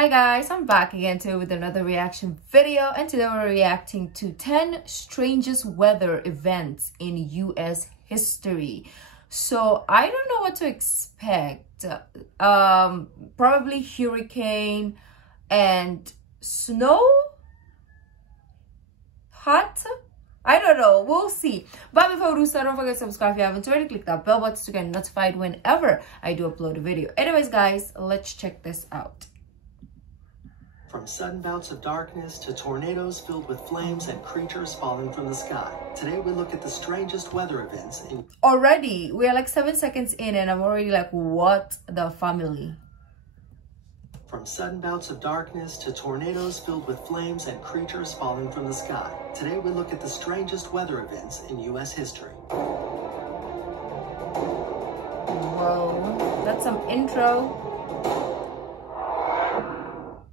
Hi guys, I'm back again today with another reaction video, and today we're reacting to 10 strangest weather events in US history. So I don't know what to expect. Probably hurricane and snow? Hot? I don't know. We'll see. But before we start, don't forget to subscribe if you haven't already. Click that bell button to get notified whenever I do upload a video. Anyways, guys, let's check this out. From sudden bouts of darkness to tornadoes filled with flames and creatures falling from the sky. Today we look at the strangest weather events in... Already, we are like 7 seconds in and I'm already like, what the family? From sudden bouts of darkness to tornadoes filled with flames and creatures falling from the sky. Today we look at the strangest weather events in US history. Whoa, that's some intro.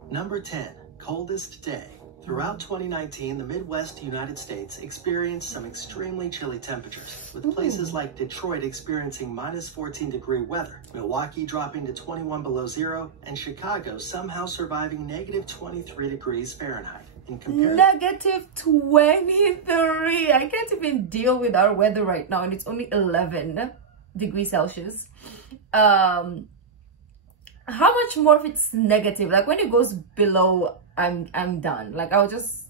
Number 10, coldest day. Throughout 2019, the Midwest United States experienced some extremely chilly temperatures, with places like Detroit experiencing -14-degree weather, Milwaukee dropping to 21 below zero, and Chicago somehow surviving -23 degrees Fahrenheit. In comparison, -23. I can't even deal with our weather right now, and it's only 11 degrees Celsius. How much more if it's negative? Like when it goes below, I'm done. Like I'll just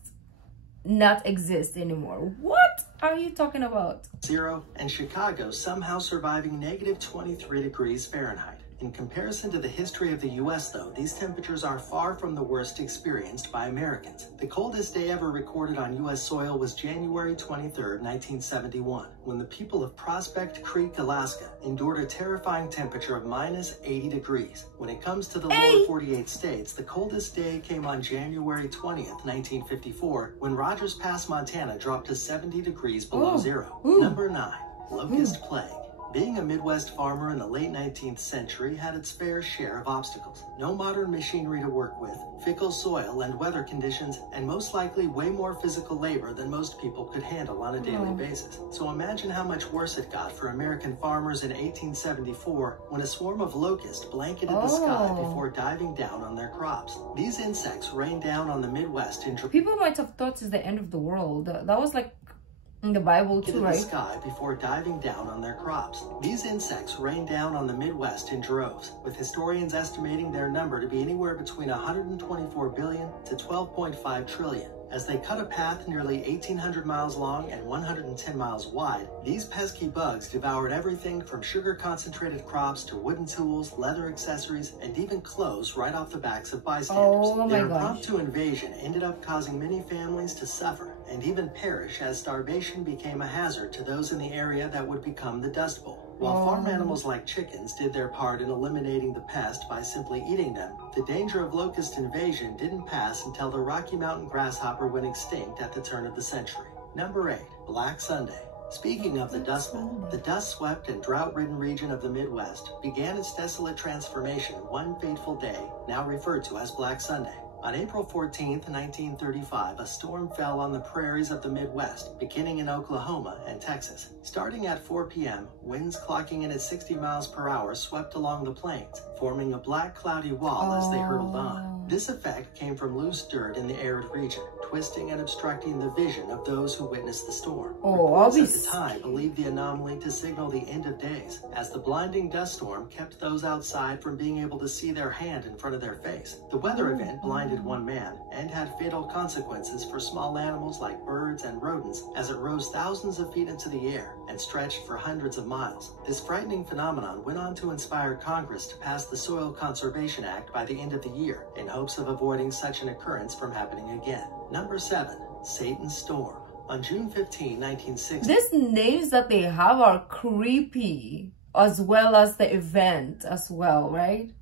not exist anymore. What are you talking about? Zero, and Chicago somehow surviving -23 degrees Fahrenheit. In comparison to the history of the US, though, these temperatures are far from the worst experienced by Americans. The coldest day ever recorded on US soil was January 23, 1971, when the people of Prospect Creek, Alaska, endured a terrifying temperature of -80 degrees. When it comes to the lower 48 states, the coldest day came on January 20th, 1954, when Rogers Pass, Montana dropped to 70 degrees below zero. Number 9, Locust Plague. Being a Midwest farmer in the late 19th century had its fair share of obstacles. No modern machinery to work with, fickle soil and weather conditions, and most likely way more physical labor than most people could handle on a daily basis. So imagine how much worse it got for American farmers in 1874 when a swarm of locusts blanketed the sky before diving down on their crops. These insects rained down on the Midwest in... People might have thought it's the end of the world. That was like in the Bible too, right? The sky before diving down on their crops. These insects rain down on the Midwest in droves, with historians estimating their number to be anywhere between 124 billion to 12.5 trillion. As they cut a path nearly 1,800 miles long and 110 miles wide, these pesky bugs devoured everything from sugar-concentrated crops to wooden tools, leather accessories, and even clothes right off the backs of bystanders. Their impromptu invasion ended up causing many families to suffer and even perish as starvation became a hazard to those in the area that would become the Dust Bowl. While farm animals like chickens did their part in eliminating the pest by simply eating them, the danger of locust invasion didn't pass until the Rocky Mountain grasshopper went extinct at the turn of the century. Number 8, Black Sunday. Speaking of the Dust Bowl, the dust-swept and drought-ridden region of the Midwest began its desolate transformation one fateful day, now referred to as Black Sunday. On April 14, 1935, a storm fell on the prairies of the Midwest, beginning in Oklahoma and Texas. Starting at 4 p.m., winds clocking in at 60 miles per hour swept along the plains, forming a black cloudy wall as they hurtled on. This effect came from loose dirt in the arid region, twisting and obstructing the vision of those who witnessed the storm. Reports at the time believed the anomaly to signal the end of days, as the blinding dust storm kept those outside from being able to see their hand in front of their face. The weather event blinded one man and had fatal consequences for small animals like birds and rodents as it rose thousands of feet into the air and stretched for hundreds of miles. This frightening phenomenon went on to inspire Congress to pass the Soil Conservation Act by the end of the year in hopes of avoiding such an occurrence from happening again. Number 7, Satan's Storm. On June 15, 1960... These names that they have are creepy, as well as the event as well, right?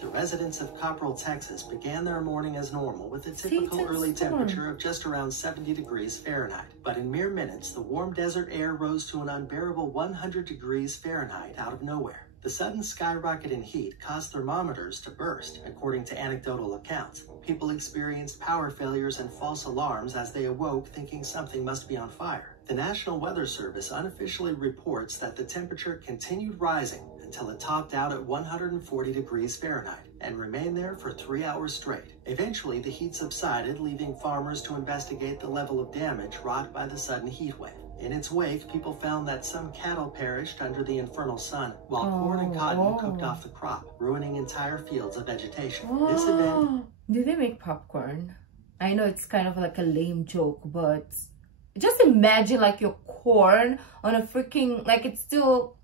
The residents of Copperell, Texas began their morning as normal with a typical early temperature of just around 70 degrees Fahrenheit. But in mere minutes, the warm desert air rose to an unbearable 100 degrees Fahrenheit out of nowhere. The sudden skyrocket in heat caused thermometers to burst, according to anecdotal accounts. People experienced power failures and false alarms as they awoke thinking something must be on fire. The National Weather Service unofficially reports that the temperature continued rising until it topped out at 140 degrees Fahrenheit and remained there for 3 hours straight. Eventually, the heat subsided, leaving farmers to investigate the level of damage wrought by the sudden heat wave. In its wake, people found that some cattle perished under the infernal sun, while corn and cotton cooked off the crop, ruining entire fields of vegetation. This event... Did they make popcorn? I know it's kind of like a lame joke, but just imagine like your corn on a freaking, like it's still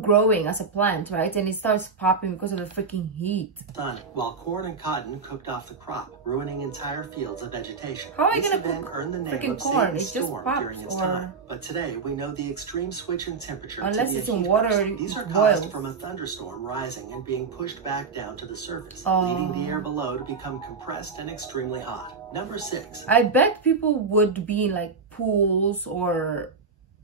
growing as a plant, right? And it starts popping because of the freaking heat. While corn and cotton cooked off the crop, ruining entire fields of vegetation. How are you this gonna event cook earned the name freaking of corn? Satan's It just storm pops, during its or... time. But today, we know the extreme switch in temperature Unless to be it's a in heat water, burst. These are caused from a thunderstorm rising and being pushed back down to the surface, leading the air below to become compressed and extremely hot. Number 6. I bet people would be in like pools or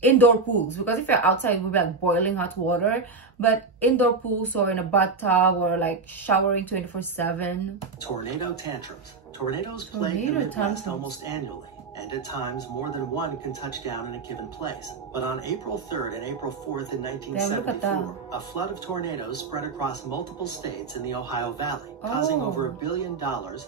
indoor pools, because if you're outside it would be like boiling hot water, but indoor pools or in a bathtub or like showering 24/7. Tornado tantrums. Tornadoes plague the Midwest almost annually, and at times more than one can touch down in a given place. But on April 3rd and April 4th in 1974, a flood of tornadoes spread across multiple states in the Ohio Valley, causing over $1 billion,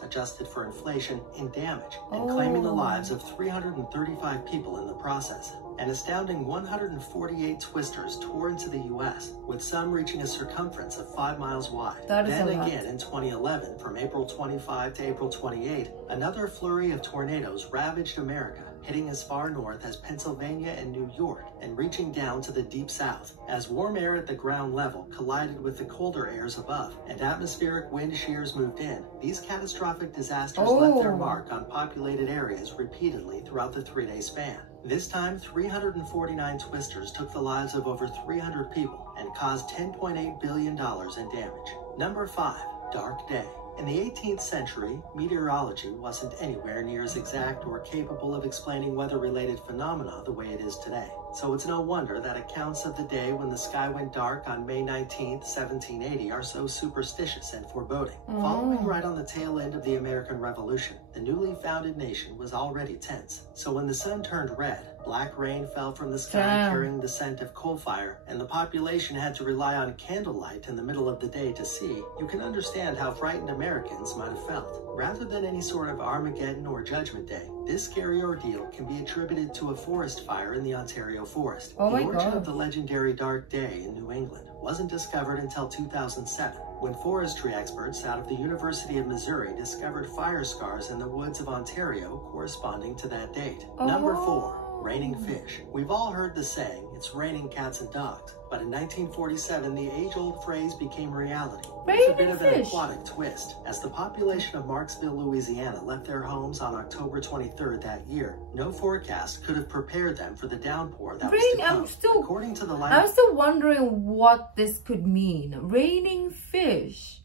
adjusted for inflation, in damage, and claiming the lives of 335 people in the process. An astounding 148 twisters tore into the U.S., with some reaching a circumference of 5 miles wide. Then again in 2011, from April 25 to April 28, another flurry of tornadoes ravaged America, hitting as far north as Pennsylvania and New York, and reaching down to the deep south, as warm air at the ground level collided with the colder airs above, and atmospheric wind shears moved in. These catastrophic disasters left their mark on populated areas repeatedly throughout the 3-day span. This time, 349 twisters took the lives of over 300 people and caused $10.8 billion in damage. Number 5. Dark Day. In the 18th century, meteorology wasn't anywhere near as exact or capable of explaining weather-related phenomena the way it is today. So it's no wonder that accounts of the day when the sky went dark on May 19th, 1780 are so superstitious and foreboding. Following right on the tail end of the American Revolution, the newly founded nation was already tense. So when the sun turned red, black rain fell from the sky carrying the scent of coal fire, and the population had to rely on candlelight in the middle of the day to see, you can understand how frightened Americans might have felt. Rather than any sort of Armageddon or Judgment Day, this scary ordeal can be attributed to a forest fire in the Ontario forest. The origin of the legendary Dark Day in New England wasn't discovered until 2007, when forestry experts out of the University of Missouri discovered fire scars in the woods of Ontario corresponding to that date. Number 4. Raining fish. We've all heard the saying, it's raining cats and dogs. But in 1947, the age-old phrase became reality, with a bit of an aquatic twist. As the population of Marksville, Louisiana left their homes on October 23rd that year, no forecast could have prepared them for the downpour that was to come. According to the I'm still wondering what this could mean. Raining fish.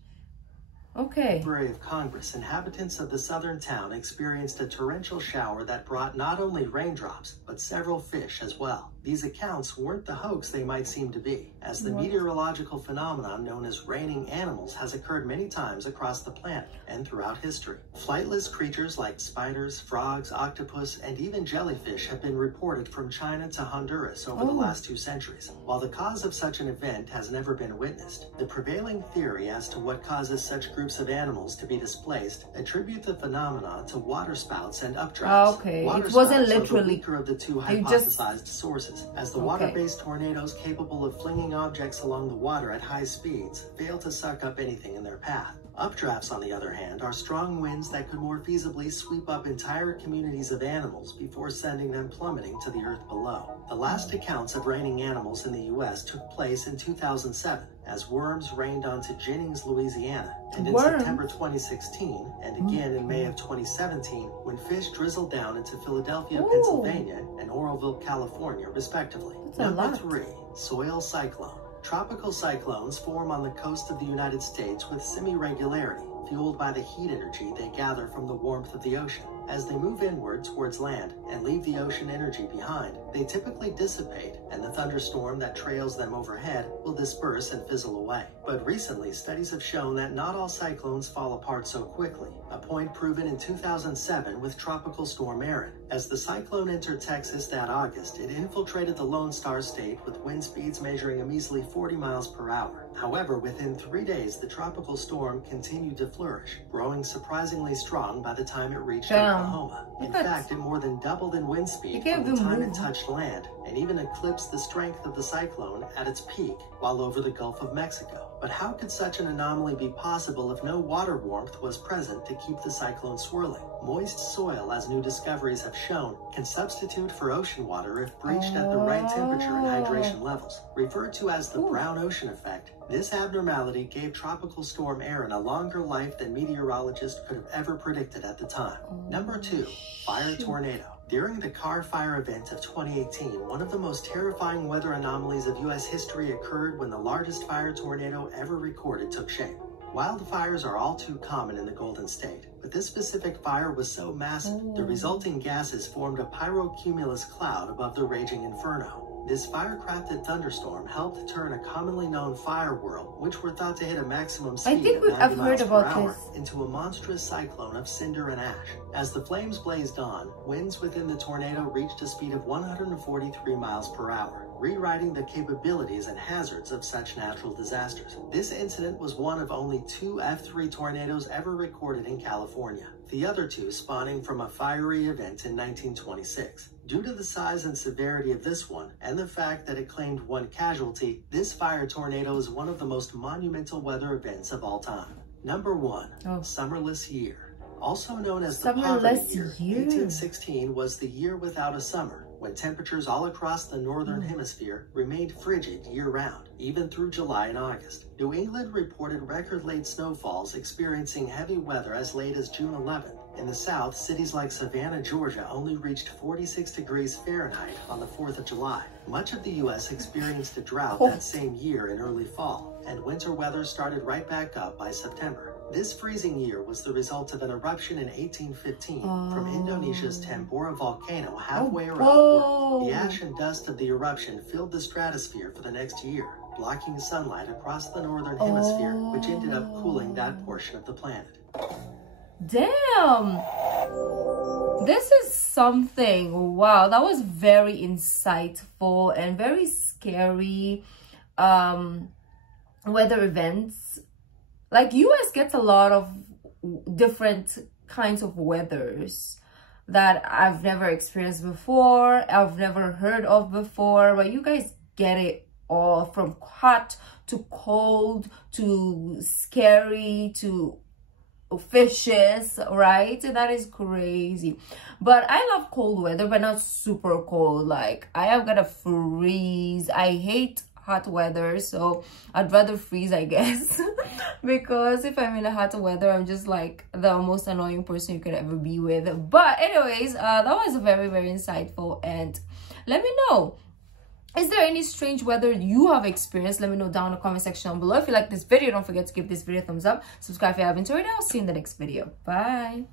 Okay. Library of Congress, inhabitants of the southern town experienced a torrential shower that brought not only raindrops, but several fish as well. These accounts weren't the hoax they might seem to be, as the meteorological phenomenon known as raining animals has occurred many times across the planet and throughout history. Flightless creatures like spiders, frogs, octopus, and even jellyfish have been reported from China to Honduras over the last 2 centuries. While the cause of such an event has never been witnessed, the prevailing theory as to what causes such groups of animals to be displaced attribute the phenomena to waterspouts and updrafts. It wasn't literally the weaker of the 2 hypothesized sources, as the water-based tornadoes capable of flinging objects along the water at high speeds fail to suck up anything in their path. Updrafts, on the other hand, are strong winds that could more feasibly sweep up entire communities of animals before sending them plummeting to the earth below. The last accounts of raining animals in the U.S. took place in 2007, as worms rained onto Jennings, Louisiana, and in September 2016, and again in May of 2017, when fish drizzled down into Philadelphia, Pennsylvania, and Oroville, California, respectively. Number 3, soil cyclone. Tropical cyclones form on the coast of the United States with semi-regularity, fueled by the heat energy they gather from the warmth of the ocean. As they move inward towards land and leave the ocean energy behind, they typically dissipate and the thunderstorm that trails them overhead will disperse and fizzle away. But recently, studies have shown that not all cyclones fall apart so quickly, a point proven in 2007 with Tropical Storm Erin. As the cyclone entered Texas that August, it infiltrated the Lone Star State with wind speeds measuring a measly 40 miles per hour. However, within 3 days, the tropical storm continued to flourish, growing surprisingly strong by the time it reached Oklahoma. In fact, it more than doubled in wind speed from the time it touched land, and even eclipsed the strength of the cyclone at its peak while over the Gulf of Mexico. But how could such an anomaly be possible if no water warmth was present to keep the cyclone swirling? Moist soil, as new discoveries have shown, can substitute for ocean water if breached at the right temperature and hydration levels. Referred to as the brown ocean effect, this abnormality gave Tropical Storm Erin a longer life than meteorologists could have ever predicted at the time. Number 2, fire tornado. During the Car Fire event of 2018, one of the most terrifying weather anomalies of U.S. history occurred when the largest fire tornado ever recorded took shape. Wildfires are all too common in the Golden State, but this specific fire was so massive, the resulting gases formed a pyrocumulus cloud above the raging inferno. This fire-crafted thunderstorm helped turn a commonly known fire whirl, which were thought to hit a maximum speed of 90 miles per hour, into a monstrous cyclone of cinder and ash. As the flames blazed on, winds within the tornado reached a speed of 143 miles per hour, rewriting the capabilities and hazards of such natural disasters. This incident was one of only 2 F3 tornadoes ever recorded in California, the other 2 spawning from a fiery event in 1926. Due to the size and severity of this one, and the fact that it claimed 1 casualty, this fire tornado is one of the most monumental weather events of all time. Number 1, Summerless Year. Also known as the Poverty Year, 1816 was the year without a summer, when temperatures all across the northern hemisphere remained frigid year-round, even through July and August. New England reported record-late snowfalls, experiencing heavy weather as late as June 11th. In the south, cities like Savannah, Georgia only reached 46 degrees Fahrenheit on the 4th of July. Much of the U.S. experienced a drought that same year in early fall, and winter weather started right back up by September. This freezing year was the result of an eruption in 1815 from Indonesia's Tambora volcano halfway around the world. The ash and dust of the eruption filled the stratosphere for the next year, blocking sunlight across the northern hemisphere, which ended up cooling that portion of the planet. Damn, this is something. Wow, that was very insightful and very scary. Weather events, like US gets a lot of different kinds of weathers that I've never experienced before, I've never heard of before, but you guys get it all, from hot to cold to scary to fishes, right? That is crazy. But I love cold weather, but not super cold. Like, I am gonna freeze. I hate hot weather, so I'd rather freeze, I guess. Because if I'm in a hot weather, I'm just like the most annoying person you could ever be with. But anyways, that was very, very insightful. And let me know, is there any strange weather you have experienced? Let me know down in the comment section down below. If you like this video, don't forget to give this video a thumbs up. Subscribe if you haven't already. I'll see you in the next video. Bye.